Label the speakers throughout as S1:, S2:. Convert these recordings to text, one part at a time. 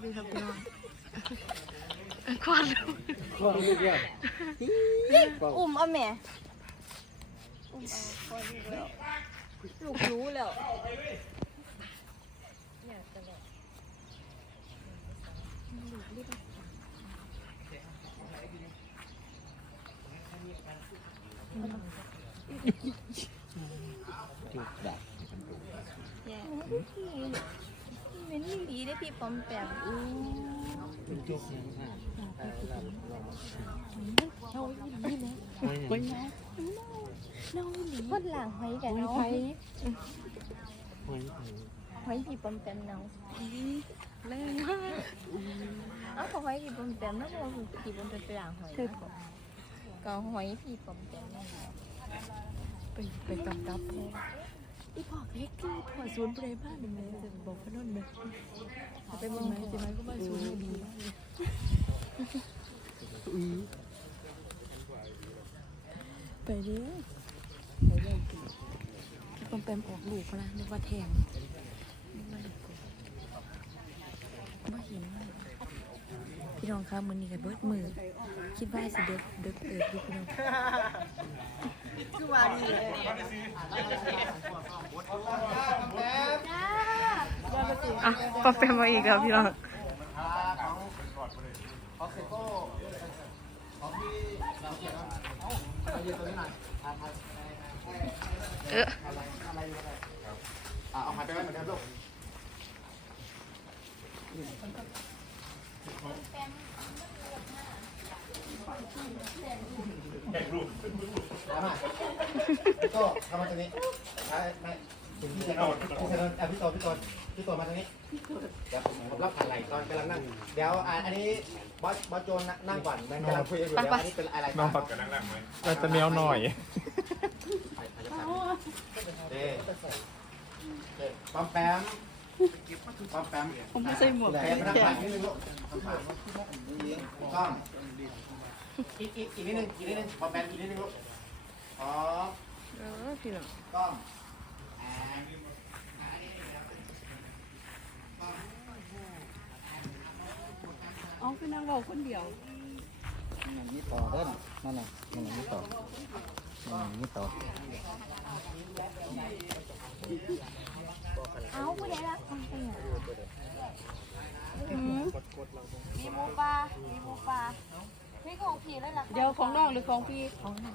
S1: พี่ครับพี่น้องควัน
S2: อุ้มเอาแม่อุ้มเอาพอดีแล้วลูกรู้แล้วเป็นดีได้พี่ปอมแปม
S3: เป็นจุกยังค่ะ
S2: ไม่นะน้องหนีพดหลังหอยกันน้องหอยพี่ปอมแปมน้อง
S1: แรงมาก
S2: เอาหอยพี่ปอมแปมแล้วพอพี่ปอมแปมไปหลังหอยก็หอยพี่ปอมแปม
S1: ไปกำกับอีพอเล็กคือพอศูนย์ไปเลยบ้านหนึ่งเลยจะบอกพนนเลยไปเมืองไหนจะไหนก็มาศูนย์ดีไปเด้อพี่ปอมแปมออกลูกแล้วนึกว่าแทงไม่เห็นพี่น้องคะมือนี้กับเบิร์ดมือคิดว่าสิเด็กเติบอยู่พี่น้องคือว่าดีเลยอ่ะปอมแปมมาอีกครับพี่น้อง
S3: เอาหายไปไว้เหมือนเดิมลูกแข่งรูปมาพี่โตเข้ามาตรงนี้ไม่ถึงพี่จะนอนพี่โตมาตรงนี้เดี๋ยวผมรับผ่านไหลตอนกำลังนั่งเดี๋ยวอันนี้บอสโจนนั่งก่อนมันกำลังคุยกันอยู่เดี๋ยวอันนี้เป็นอะไรน้องปักกันนั่งไหมเราจะเนี้ยวหน่อยปอมแปมผมไม่ใส่หมวกแปมนั่งผ่านนิดนึงลูกต้องอีกนิดนึงปอมแปมอีกนิดนึงลูกอ๋อ
S1: พี่น้อง
S3: ต้อง
S1: อ๋อคือนางบอกคนเดียว
S3: นั่นนี่ต่อเด้อนั่นน่ะนี่ต่อนี่ต่อ
S2: เอาผู้ใดละมีหมูปลานี่ของพี่แล้วล่ะ
S1: เดี๋ยวของน้องหรือของพี่ของหลา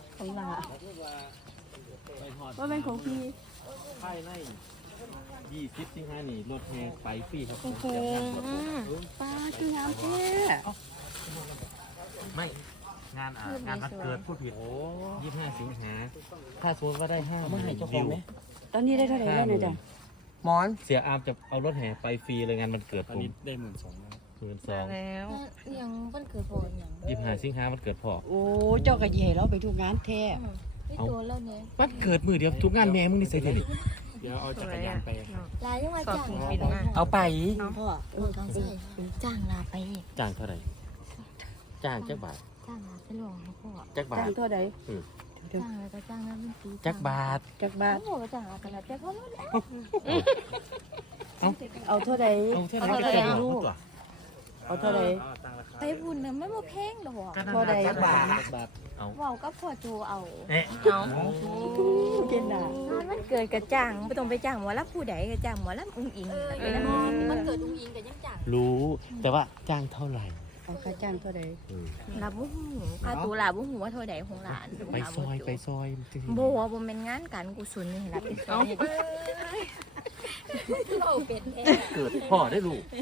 S1: ว่าเป็นของพี่
S4: ภายใน20 สิงหาคมนี้รถแห่ไปฟรีครับ
S1: โอ้โหป้าคืองามแท้
S4: ไม่งานวันเกิดผู้ผิด25 สิงหาถ้าสมมติว่าได้5
S3: มาให้เจ้าของไหม
S1: ตอนนี้ได้เท่าไหร่แล้วเนี่ยจ๊ะ
S3: มอน
S4: เสียอาร์มจะเอารถแห่ไปฟรีเลยงานวันเกิดผม
S3: ได้12,000
S1: แล้ว
S2: ยังมันเกิดพออย่าง
S4: 25 สิงหาวันเกิดพ่อ
S1: โอ้เจ้าก็เย่เราไปทุกงานแท้
S2: ไม่ตัวเราเนี่ย
S4: วันเกิดมือเดียวทุกงานแม่มึงนี่ใส่เท่ดิ
S3: เดี๋ยวเอาจักรยานไป
S2: ลายยังมาจ้าง
S4: เอาไป
S1: พ่อ
S2: ต้องใส่จ้างลาไป
S4: จ้างเท่าไหร่จ้างจักบาท
S2: จ้างลาไปหลวงนะพ่อ
S4: จักบา
S1: จ้า
S4: ท
S1: งเท่าใด
S2: จ้างแล้วก็จ้างแล้วมันตี
S4: จักบาท
S1: จักบาท
S2: โอ้โหจ้างลากันแล้วแต่ก็รู้แล้ว
S1: เอาเท่าใด
S4: เอาเท่าไหร่จะเป็นลูก
S1: เอาเท่าใด
S2: ไปบุญนะไม่มาแพงหรอก
S1: เท่าใด
S4: จักบาทเอา
S2: ว่าวก็พอโจเอา
S4: เอ๊ะ
S1: เกินด่าง
S2: านมันเกิดกระจ่างไม่ต้องไปจ้างหมอรับผู้ใดกระจ่างหมอรับอุ้งอิงมันเกิดอุ้งอิงกับยังจ่าง
S4: รู้แต่ว่าจ้างเท่าไหร่
S1: เอาค่าจ้างเท่าใด
S2: ลาบุหูค่าตัวลาบุหูว่าเท่าใดของหลาน
S4: ไปซอย
S2: โบว่าบ่เป็นงานการกุศลนี่รับผิดชอบเราเป็นเอง
S4: เกิดพ่อได้ลูก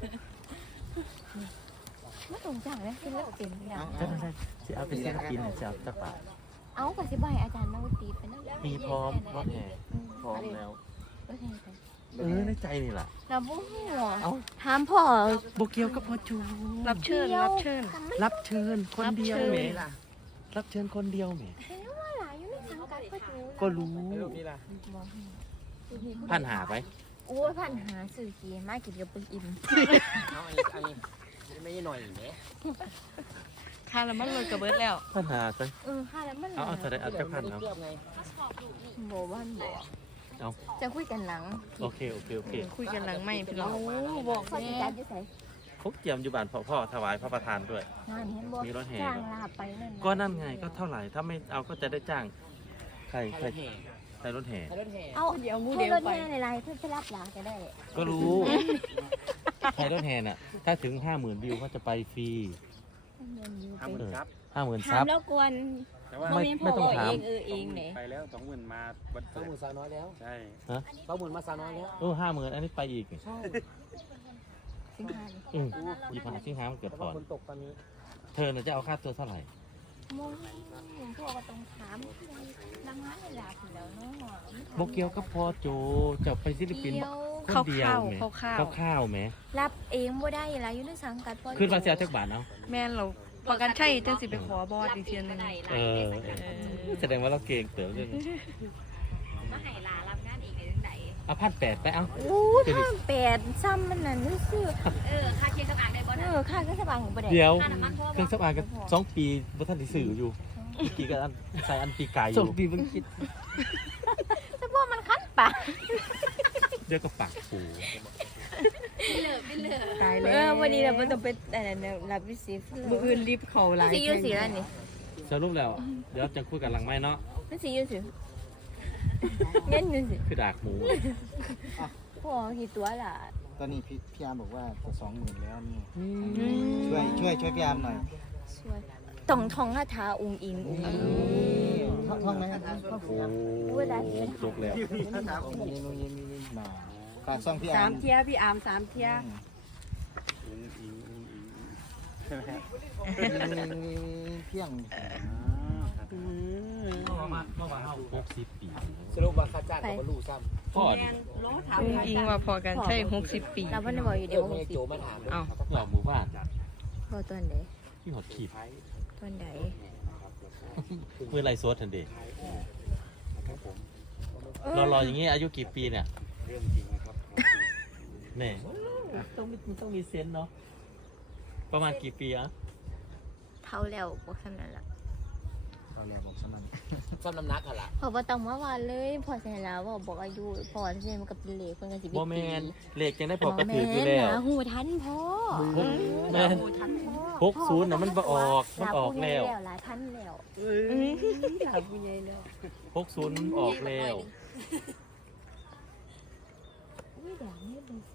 S2: ไม่ต้องจ้างนะคือเลิกเป็นอย่าง
S4: ใช่สิเอาไปซื้อกินจะจักบาท
S2: เอาไปสิบายอาจารย์นักดนตรีเป็นนัก
S4: มีพร้อมรถแห่พร้อมแล้วในใจนี่แหละ
S2: เราบุหูถามพ่อ
S1: โบเกียวกับพ่อจูรับเชิญคนเดียวแหม
S4: รับเชิญคนเดียวแหม
S2: เห็นว่าหลายอยู่ในสังกัดพ่อจู
S4: ก็รู้พันหาไป
S2: โอ้ยพันหาสื่อกีมากินกับปึกอิ่ม
S3: อันนี้ไม่หน่อยเนี่ย
S1: ค่าแล้วมันเลยกับเบิร์ดแล้ว
S4: พันหาไป
S2: ค่ะแล้วมัน
S4: เอาแสดงเอาจักพันเอา
S2: โบบ้านโบ
S4: เอา
S2: จะคุยกันหลัง
S4: โอเค
S1: คุยกันหลังไม่พี่น้อง
S2: บอกพ่อจะจัดอยู่ไส
S4: พกเจียมอยู่บ้านพ่อถวายพระประธานด้วย
S2: งานเห็นบ่
S4: มีรถแห่
S2: จ้างลาไปนั่น
S4: ก็นั่นไงก็เท่าไหร่ถ้าไม่เอาก็จะได้จ้างใครรถแห่
S2: เอาเดี๋ยวมูเดียวไปในไลน์เพื่อไปรับลาก็ได้
S4: ก็รู้ใครรถแห่น่ะถ้าถึง 50,000 วิวก็จะไปฟรี
S5: 50,000 ครับ
S4: 50,000
S2: ถา
S4: ซั
S2: ม
S4: บ
S2: แล้วกวน
S5: แต่ว่า
S4: ไม่ต้องถาม
S2: เองไหน
S5: ไปแล้ว 20,000 มาวันเกิด
S3: 20,000สาวน้อยแล้ว
S5: ใช่
S3: 20,000มาสาวน้อยแล้ว
S4: 50,000อันนี้ไปอีก
S2: สิงหา
S4: 25สิงหามันเกิด
S3: แต่
S4: ก่
S3: ว่า
S4: อน
S3: ฝนตกตอนนี้
S4: เธอน่ะจะเอาค่าตัวเท่าไหร่
S2: โมงพวกก็ต้องถามนางงานเวลาถึงแล้วเนาะ
S4: โบเกียวก็พอโจจะไปฟิลิปปินส์คน
S1: ข้าว
S4: เดียว
S1: ข้าว
S4: ไหม
S1: ข้าว
S4: ข้าวไหม
S2: รับเองบ่ได้ล่ะอยู่ในสังกัดพ่อ
S4: ขึ้นมาเสียจักบาทเอา
S1: แม่นเราพอกันใช่จังสิไปขอบอสอีกเทียนึง
S4: แสดงว่าเราเก่งเต๋อเรื่อง
S2: มาให้ลารับงานอีกในจังได๋
S4: เอา1,800ไปเอา
S2: โอ้ทาง8ซ้ำมันนั่นซื่อค่าเครื่องสำอางได้บ่ค่าเครื่องสำอางของบ่ได้
S4: เดี๋ยว
S2: ค่าน้ำมันพอ
S4: เครื่องสำอางกัน2 ปีบ่ทันได้ซื้ออยู่ปีก็อันใส่อันปีกายอยู่2 ปีเพิ่งคิด
S2: แต่พวกมันคันปาก
S4: เดี๋ยวก็ปากปู
S1: ตายแล้ว
S2: วันนี้เราบ่ต้องไปอันนั้นรับวิสิ
S1: มืออื่นรีบเข้าหลาย
S2: สิอยู่สิแล้วนี่
S4: สรุปแล้ว เดี๋ยวจะคุยกันหลังไม้เนาะ
S2: มันสิอยู่สิเงินอยู่สิ
S4: คือดากหมู
S2: พ่อกี่ตัวล่ะ
S3: ตอนนี้พี่อาร์มบอกว่าจะ20,000แล้วนี่ช่วยพี่อาร์มหน่อย
S2: ช่วยต้องท่องคาถาองค์อิงองค์อิง
S3: ท่องไหม
S4: โอ้จบแล้ว
S3: มีมาฝากซ่องพี่อา
S1: สา
S3: ร์
S1: ม
S3: ม
S1: เที่ยพี่อาร์ม3เที่ย
S5: ใช่ไหมครับ
S3: เพียง
S4: เมื่อวานเอา60 ปี
S3: สรุปว่าค่าจ้างกับบรูซ้ำ
S4: พ่อดิ
S1: อิงว่าพอกันใช่60 ปี
S2: เราบ่ได้บอกอยู่เดี๋ยว
S3: โจมาถาม
S1: เอ้า
S4: หล่อหมู่บ้าน
S2: บ่ตอนใด
S4: ที่หดขีบ
S2: ตอนใด
S4: เมื่อไรโซดทันเดรออย่างงี้อายุกี่ปีเนี่ย
S5: เรื่องจริงนะครับ
S4: แน่ต้องมีเซนส์เนาะประมาณกี่ปีอะ
S2: เท่าแล้วบ่ซั่นนั่นล่ะ
S3: เอาแล้วบอกซ้ำน้ำหนักกันละ
S2: พอบ่ต้องมาว่าเลยพอใส่แล้วบอกอายุพอสิมันก็เป็นเลขเพิ่นก็สิ
S4: บ่แมนเลขยังได้พอกระถืออยู่แล้ว
S2: หูทันพ่อ
S4: แม่น 60น่ะมันบ่ออกมันออกแล้ว
S2: หลายพันแล้ว
S1: หลาผู้ใหญ่แล้ว
S4: 60ออกแล้ว
S2: อุ้ยแดงนี่เป็น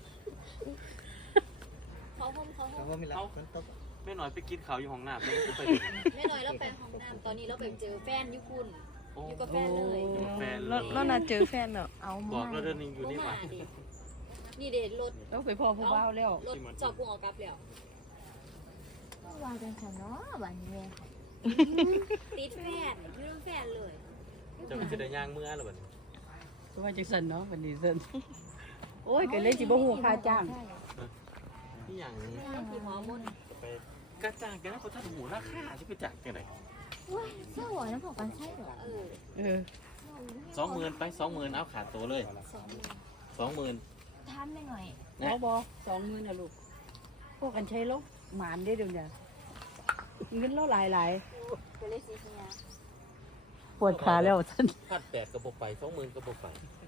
S2: เขาห่ม
S3: แต่ว่าไม่รับฝนตก
S4: แม่หน่อยไปกินข้าวอยู่ห้องน้ำแล้วไป
S6: แม่น้อยเราไปห้องน้ำตอนนี้เราไปเจอแฟนยุคุณ อยู่กับแฟนเลย
S4: แฟน
S1: เราน่าเจอแฟนเนาะ
S2: เอา
S4: บ
S2: มา
S4: อกเราเดินอยู่
S6: บ่
S4: นี่
S6: มา
S4: ว่ะ
S6: ดินี่เด็ดรถ
S1: เราไปพ่อผู้บ่าวแล้ว
S6: รถจอบกุ้งเอากลับแล้ว
S2: วางจังซั่นเนาะบัดนี้แม่
S6: ติดแฟนอยืมแฟนเลย
S4: จะไปสิได้ย่างเมื่อหรือเปล่า
S1: ก็ว่าจังซั่นเนาะวันนี้ซั่นโอ้ยก็เลยสิบ่ฮู้ค่าจ้าง
S4: นี่อย่าง
S6: ที่หมอมน
S4: ไปกระจ่างกันนะคนท่านหูราคาที่ไปจ่ายกันไหน
S2: ว้ายเศร้าน้ำพอกันใช่เหรอ
S1: เออ
S4: 20,000ไป20,000เอาขาดตัวเลย20,000
S2: ทานไม่หน่อย
S1: บ่20,000น่ะลูกพวกกันใช้ลบหมานได้เดี๋ยวนี้เงินเราหลาย
S6: ก็เลยสิเฮีย
S1: ๆปวดขาแล้วซั่น
S4: 1,800ก็บ่ไป20,000ก็บ่ไป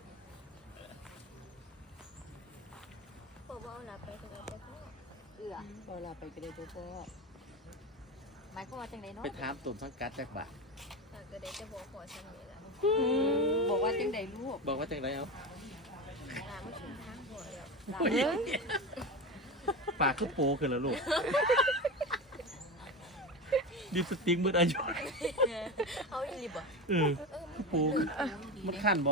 S2: พ่อบ่เอาหลับไปก็ได้แต่พ่อ
S1: บ่ลาไปก็ได้ตัวพ่อ
S6: หมายความว่าจังไดเนาะ
S4: ไปถามตุ่มสังกัดจักบาท
S6: ก็ได้จะบอกขอฉันนี่แหละ
S1: บอกว่าจังได๋ลูก
S4: บอกว่าจังไรเอา
S6: ลามาถึงทางหัวแล้ว
S4: ปากคือปูขึ้นแล้วลูกดิสติกมืดอายุ
S6: เอาอีหลีบ่
S4: ปูมันขั้นบ่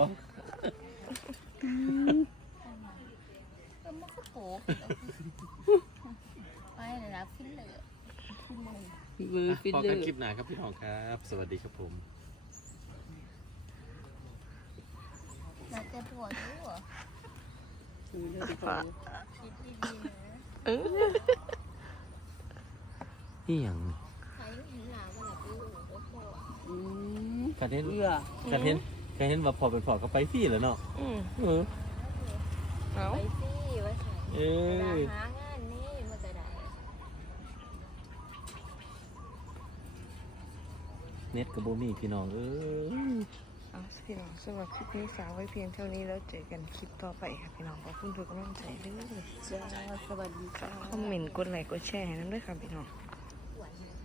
S2: มันก็โผล่ไปเลยนะฟินเลย
S1: มือฟิน
S4: พอ
S1: เล
S4: กัน
S1: ย
S4: คลิปหน้าครับพี่น้องครับ สวัสดีครับผม
S2: น่าจะปวดด้วย
S1: มือเลยพ่อ
S2: คิดดีๆนะ
S4: นี่อย่าง
S6: ใครเห็นหลานว่าหลับอยู่โอ้โห
S1: อืม
S4: การเห็น
S1: เอื้อ
S4: การเห็นว่าพอเป็นพอก็ไปฟรีแล้วเนาะเออ
S6: ไปสิว่าใส่
S4: เอ
S6: เวลา
S4: อ
S6: หางานนี่มันจะได้
S4: เน็ตกับโบมี่พี่น้องเออ
S1: เอาพี่น้องสำหรับคลิปนี้ฝากไว้เพียงเท่านี้แล้วเจอกันคลิปต่อไปค่ะพี่น้องขอบคุณทุกกำลังใจด้วย
S2: จ้าสวัสดีจ้า
S1: คอมเมนต์กดไลค์กดแชร์ให้นั่นด้วยค่ะพี่น้อง
S6: หวาน